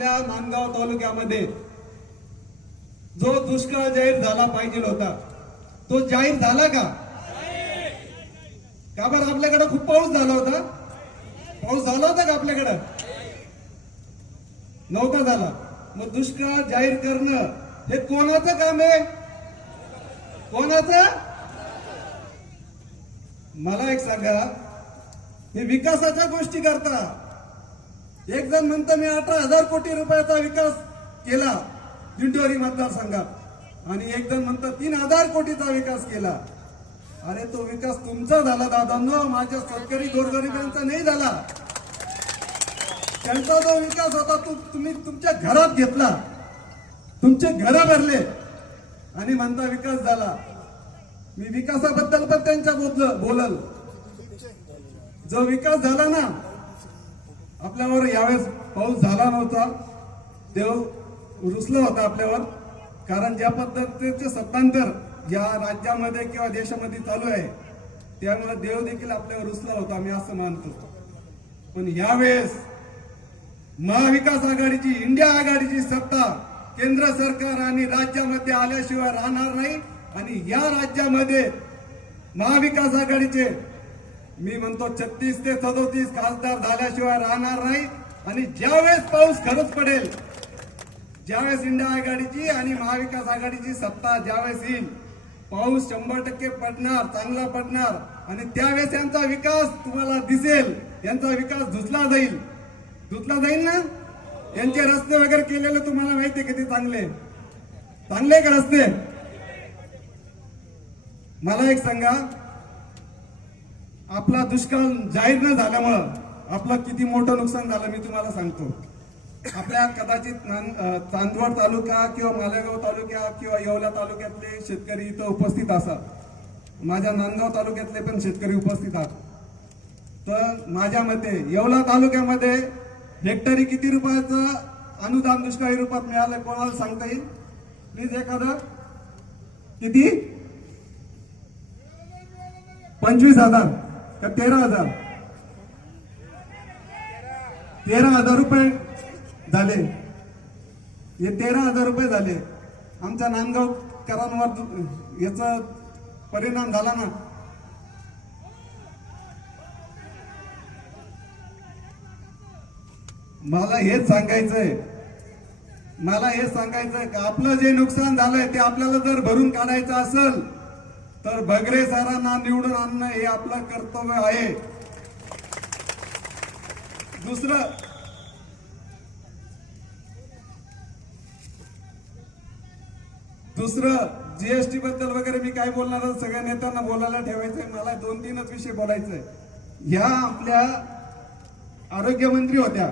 आपल्या नांदगाव तालुक्यामध्ये जो दुष्काळ जाहीर झाला पाहिजे होता तो जाहीर झाला का? का बरं? आपल्याकडे खूप पाऊस झाला होता. पाऊस झाला होता का आपल्याकडं? नव्हता झाला. मग दुष्काळ जाहीर करणं हे कोणाचं काम आहे? कोणाचं? मला एक सांगा हे विकासाच्या गोष्टी करता. एक जण म्हणतं मी अठरा हजार कोटी रुपयाचा विकास केला दिंडोरी मतदारसंघात. आणि एक जण म्हणतं तीन हजार कोटीचा विकास केला. अरे तो विकास तुमचा झाला दादांनो. माझ्या सरकारी गोरगरिबांचा नाही झाला. त्यांचा जो विकास होता तो तुम्ही तुमच्या घरात घेतला. तुमचे घर भरले. आणि म्हणता विकास झाला. मी विकासाबद्दल पण त्यांच्या बोलल बोलल. जो विकास झाला ना आपल्यावर यावेळेस पाऊस झाला नव्हता. देव रुसला होता आपल्यावर. कारण ज्या पद्धतीचे सत्तांतर या राज्यामध्ये किंवा देशामध्ये चालू आहे त्यामुळे देव देखील आपल्यावर रुसला होता मी असं मानतो. पण यावेळेस महाविकास आघाडीची इंडिया आघाडीची सत्ता केंद्र सरकार आणि राज्यामध्ये आल्याशिवाय राहणार नाही. आणि या राज्यामध्ये महाविकास आघाडीचे मी म्हणतो छत्तीस ते सदोतीस खासदार झाल्याशिवाय राहणार नाही. आणि ज्यावेळेस पाऊस खरंच पडेल ज्यावेळेस इंडिया आघाडीची आणि महाविकास आघाडीची सत्ता ज्यावेळेस येईल पाऊस शंभर टक्के पडणार चांगला पडणार. आणि त्यावेळेस यांचा विकास तुम्हाला दिसेल यांचा विकास धुतला जाईल. धुतला जाईल ना? यांचे रस्ते वगैरे केलेले तुम्हाला माहिती किती चांगले? चांगले का रस्ते? मला एक सांगा आपला दुष्काळ जाहीर न झाल्यामुळं आपलं किती मोठं नुकसान झालं मी तुम्हाला सांगतो. आपल्या कदाचित चांदवड तालुका किंवा मालेगाव तालुक्या किंवा येवला तालुक्यातले शेतकरी इथं उपस्थित असतात. माझ्या नांदगाव तालुक्यातले पण शेतकरी उपस्थित आहात. तर माझ्या मते येवला तालुक्यामध्ये हेक्टरी किती रुपयाचं अनुदान दुष्काळी रूपात मिळालं कोणाला सांगता येईल? प्लीज एखादं. किती? पंचवीस हजार. का तेरा हजार. तेरा हजार रुपये झाले. हे तेरा हजार रुपये झाले. आमच्या नांदगावकरांवर याचा परिणाम झाला ना. मला हेच सांगायचंय. मला हे सांगायचंय का आपलं जे नुकसान झालंय ते आपल्याला जर भरून काढायचं असेल तर भगरे सरांना निवडून आणणं हे आपलं कर्तव्य आहे. दुसरं दुसरं जीएसटी बद्दल वगैरे मी काय बोलणार सगळ्या नेत्यांना बोलायला ठेवायचंय. मला दोन तीनच विषय बोलायचंय. ह्या आपल्या आरोग्यमंत्री होत्या.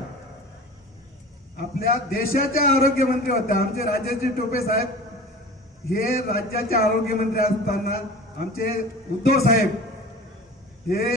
आपल्या देशाच्या आरोग्यमंत्री होत्या. आमचे राज्याचे टोपे साहेब. हे राज्याचे आरोग्यमंत्री असताना आमचे उद्धव साहेब हे